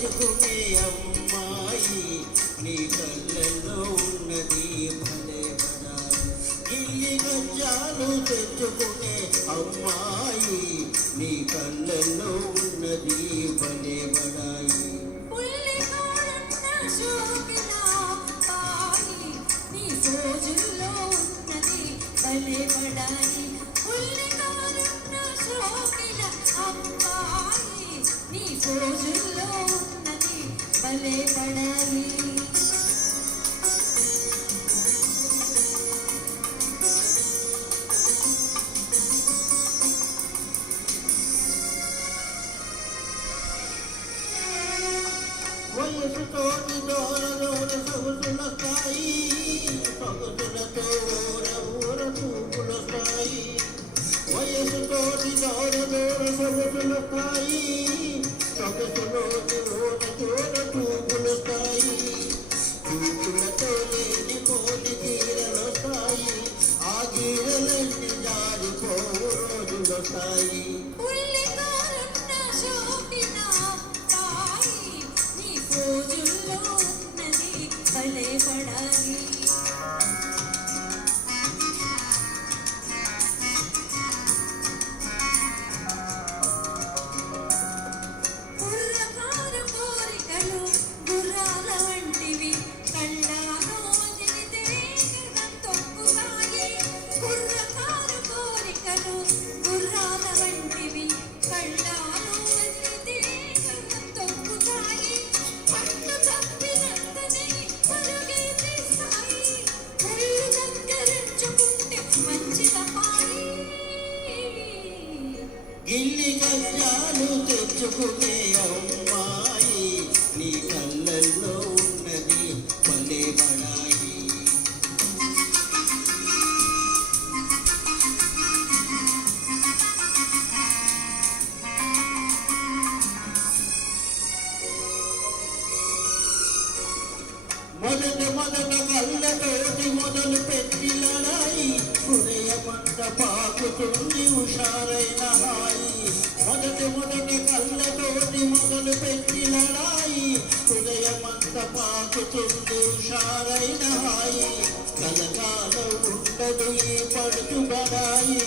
తెచ్చుకునే అమ్మాయి నీ కళ్ళల్లో ఉన్నది భలే బడాయి గిల్లి గజ్జాలు తెచ్చుకునే అమ్మాయి నీ కళ్ళల్లో ఉన్నది భలే బడాయి భలే బడాయి ఉల్లికారున్న సోకిల అమ్మాయి నీ రోజుల్లో ఉన్నది భలే బడాయి వయసుతోటి దూర దూర సొగసులొస్తాయి సొగసులతో ఊర చూపులొస్తాయి వయసుతోటి దూర దూర సొగసులొస్తాయి సొగసులోని ఊర చూపులొస్తాయి చూపులతో లేని పోలి గీరలొస్తాయి ఆ గీరలన్నీ జారిపోవు రోజులొస్తాయి రోజుల్లో ఉన్నది భలే బడాయి కుర్రకారు కోరికలు గుర్రాల వంటివి కళ్ళాలో వదిలితే తొక్కుతాయి కుర్రకారు కోరికలు గుర్రాల వంటివి కళ్ళాలో వదిలితే తొక్కుతాయి పట్టు తప్పినంతనే పరుగెత్తిస్తాయి కళ్ళు దగ్గరించుకుంటే మంచి తపాయి గిల్లి గజ్జాలు తెచ్చుకునే అమ్మాయి నీ కళ్ళల్లో ఉన్నది భలే బడాయి మొదట కళ్ళతోటి మొదలు పెట్టి లడాయి హృదయమంట పాకుతుంది హుషారైన హాయి మొదట కళ్ళతోటి మొదలు పెట్టి లడాయి హృదయమంత పాకుతుంది హుషారైన హాయి కలకాలం ఉండదు ఈ పడుచు బడాయి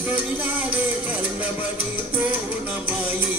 తొలినాడే చల్లబడి పోవునమాయి